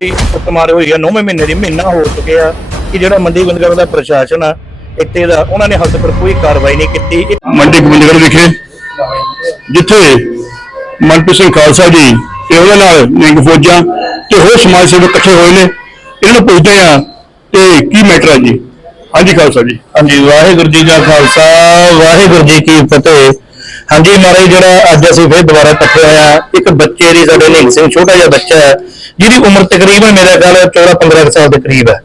ਕੁੱਟ ਮਾਰੇ ਹੋਈ ਆ 9ਵੇਂ ਮਹੀਨੇ ਦੀ ਮਹੀਨਾ ਹੋ ਚੁੱਕਿਆ ਕਿ ਜਿਹੜਾ ਮੰਡੀ ਗੰਦਗੜ ਦਾ ਪ੍ਰਸ਼ਾਸਨ ਆ ਇੱਥੇ ਦਾ ਉਹਨਾਂ ਨੇ ਹਾਲੇ ਤੱਕ ਕੋਈ ਕਾਰਵਾਈ ਨਹੀਂ ਕੀਤੀ। ਮੰਡੀ ਗੋਬਿੰਦਗੜ੍ਹ ਵਿਖੇ ਜਿੱਥੇ ਮਨਪ੍ਰੀਤ ਸਿੰਘ ਖਾਲਸਾ ਜੀ ਤੇ ਉਹਦੇ ਨਾਲ ਨਿੰਗ ਫੌਜਾਂ ਤੇ ਹੋਰ ਸਮਾਜ ਸੇਵਕ ਇਕੱਠੇ ਹੋਏ ਨੇ। ਇਹਨਾਂ ਨੂੰ ਪੁੱਛਦੇ ਆ ਤੇ ਕੀ ਮੈਟਰ ਹੈ ਜੀ? ਹਾਂਜੀ ਖਾਲਸਾ ਜੀ। ਹਾਂਜੀ ਵਾਹਿਗੁਰੂ ਜੀ ਦਾ ਖਾਲਸਾ ਵਾਹਿਗੁਰੂ ਜੀ ਕੀ ਫਤਿਹ। ਹਾਂਜੀ ਮਹਾਰਾਜ, ਜਿਹੜਾ ਅੱਜ ਅਸੀਂ ਫਿਰ ਦੁਬਾਰਾ ਇਕੱਠੇ ਹੋਏ ਆ ਇੱਕ ਬੱਚੇ ਦੀ ਸਾਡੇ ਨਿੰਗ ਸਿੰਘ ਛੋਟਾ ਜਿਹਾ ਬੱਚਾ ਹੈ, ਜਿਹਦੀ ਉਮਰ ਤਕਰੀਬਨ ਮੇਰਾ ਖਿਆਲ 14 15 ਸਾਲ ਦੇ ਕਰੀਬ ਹੈ।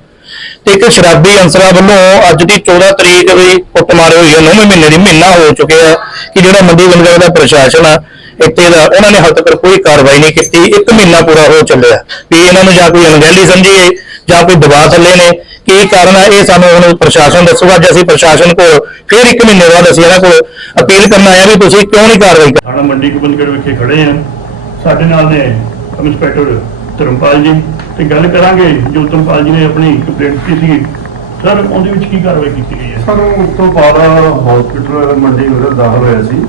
ਤੇ ਇੱਕ ਸ਼ਰਾਬੀ ਅੰਸਰਾਂ ਵੱਲੋਂ ਅੱਜ ਦੀ 14 ਤਰੀਕ ਵੀ ਕੁੱਟਮਾਰ ਹੋਈ ਹੈ 9ਵੇਂ ਮਹੀਨੇ ਦੀ ਮਹੀਨਾ ਹੋ ਚੁੱਕਿਆ ਕਿ ਜਿਹੜਾ ਮੰਡੀ ਗੰਦਗੜ ਦਾ ਪ੍ਰਸ਼ਾਸਨ ਆ, ਇੱਥੇ ਦਾ ਉਹਨਾਂ ਨੇ ਹਾਲੇ ਤੱਕ ਕੋਈ ਕਾਰਵਾਈ ਨਹੀਂ ਕੀਤੀ, ਇੱਕ ਮਹੀਨਾ ਪੂਰਾ ਹੋ ਚੱਲਿਆ। ਵੀ ਇਹਨਾਂ ਨੂੰ ਜਾਂ ਕੋਈ ਅਣਗਹਿਲੀ ਸਮਝੀਏ ਜਾਂ ਕੋਈ ਦਬਾਅ ਥੱਲੇ ਨੇ ਕੀ ਕਾਰਨ ਆ ਇਹ ਸਾਨੂੰ ਹੁਣ ਪ੍ਰਸ਼ਾਸਨ ਦੱਸੂਗਾ। ਅੱਜ ਅਸੀਂ ਪ੍ਰਸ਼ਾਸਨ ਕੋਲ ਫਿਰ ਇੱਕ ਮਹੀਨੇ ਬਾਅਦ ਅਸੀਂ ਇਹਨਾਂ ਕੋਲ ਅਪੀਲ ਕਰਨ ਆਏ ਆ ਵੀ ਤੁਸੀਂ ਕਿਉਂ ਨਹੀਂ ਕਾਰਵਾਈ ਕਰ ਥਾਣਾ ਮੰਡੀ ਗੋਬਿੰਦਗੜ੍ਹ ਵਿਖੇ ਖੜੇ ਆ ਸਾਡੇ ਨਾਲ ਨੇ ਇੰਸਪੈਕਟਰ ਧਰਮਪਾਲ ਜੀ। ਤੇ ਗੱਲ ਕਰਾਂਗੇ ਜੋ ਧਰਮਪਾਲ ਜੀ ਨੇ ਆਪਣੀ ਕੰਪਲੇਂਟ ਕੀਤੀ ਸੀ। ਸਰ ਉਹਦੇ ਵਿੱਚ ਕੀ ਕਾਰਵਾਈ ਕੀਤੀ ਗਈ ਹੈ? ਸਾਨੂੰ ਉਸ ਤੋਂ ਬਾਅਦ ਹਸਪੀਟਲ ਮੰਡੀ ਵਿਖੇ ਦਾਖਲ ਹੋਇਆ ਸੀ।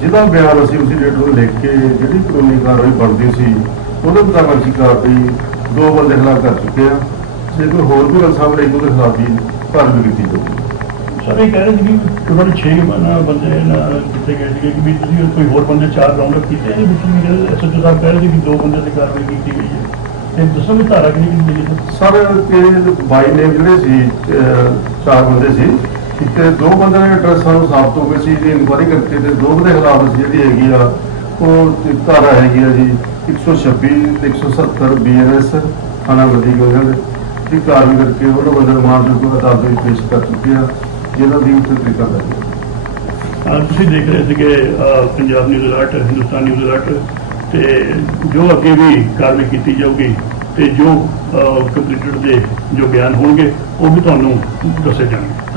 ਜਿਹਦਾ ਬਿਆਨ ਅਸੀਂ ਉਸੇ ਡੇਟ ਨੂੰ ਲਿਖ ਕੇ ਜਿਹੜੀ ਕਾਨੂੰਨੀ ਕਾਰਵਾਈ ਬਣਦੀ ਸੀ ਉਹਦੇ ਮੁਤਾਬਕ ਅਸੀਂ ਕਾਰਵਾਈ ਦੋ ਬੰਦੇ ਖਿਲਾਫ ਕਰ ਚੁੱਕੇ ਆ ਜੇ ਕੋਈ ਹੋਰ ਵੀ ਆਈ ਤਾਂ ਉਹਦੇ ਖਿਲਾਫ ਵੀ ਕਾਰਵਾਈ ਕੀਤੀ ਜਾਊਗੀ। ਸਰ ਇਹ ਕਹਿ ਰਹੇ ਸੀ ਕਿ ਟੋਟਲ 6 ਬੰਦੇ ਨਾਲ ਦਿੱਤੇ ਗਏ ਸੀਗੇ ਕਿ ਵੀ ਤੁਸੀਂ ਕੋਈ ਹੋਰ ਬੰਦੇ ਚਾਰ ਰਾਉਂਡ ਅਪ ਕੀਤੇ ਇਹਦੇ ਵਿੱਚ ਵੀ ਐਸਐਚਓ ਸਾਹਿਬ ਕਹਿ ਰਹੇ ਸੀ ਕਿ ਦੋ ਬੰਦੇ ਤੇ ਕਾਰਵਾਈ ਕੀਤੀ ਗਈ ਹੈ। ਤੇ ਦੱਸੋ ਵੀ ਧਾਰਾ ਕਿੰਨੀ ਕਿੰਨੀ ਮਿਲੀ ਹੈ ਸਾਰੇ ਤੇ ਬਾਈ ਨੇ ਜਿਹੜੇ ਸੀ ਚਾਰ ਬੰਦੇ ਸੀ ਤੇ ਦੋ ਬੰਦੇ ਦੇ ਐਡਰੈਸ ਸਾਨੂੰ ਸਾਫ਼ ਹੋ ਗਏ ਸੀ ਜੀ ਇਨਕੁਆਰੀ ਕਰਕੇ ਤੇ ਦੋ ਦੇ ਖਿਲਾਫ ਜਿਹੜੀ ਹੈਗੀ ਆ ਉਹ ਤੇ ਧਾਰਾ ਹੈਗੀ ਆ ਜੀ 126 ਤੇ 170 ਬੀਐਨਐਸ ਥਾਣਾ ਮੰਡੀ ਗੰਗਲ ਦੀ ਕਾਰਵਾਈ ਕਰਕੇ ਉਹਨਾਂ ਬੰਦੇ ਨੂੰ ਅਦਾਲਤ ਵਿੱਚ ਪੇਸ਼ ਕਰ ਚੁੱਕੇ ਆ, ਜਿਹਨਾਂ ਦੀ ਉੱਤੇ ਤਰੀਕਾ ਕਰ ਤੁਸੀਂ ਦੇਖ ਰਹੇ ਸੀਗੇ Punjab news alert, Hindustan news alert ਤੇ ਜੋ ਅੱਗੇ ਵੀ ਕਾਰਵਾਈ ਕੀਤੀ ਜਾਊਗੀ ਤੇ ਜੋ ਕੰਪਲੀਟਡ ਦੇ ਜੋ ਬਿਆਨ ਹੋਣਗੇ, ਉਹ ਵੀ ਤੁਹਾਨੂੰ ਦੱਸੇ ਜਾਣਗੇ।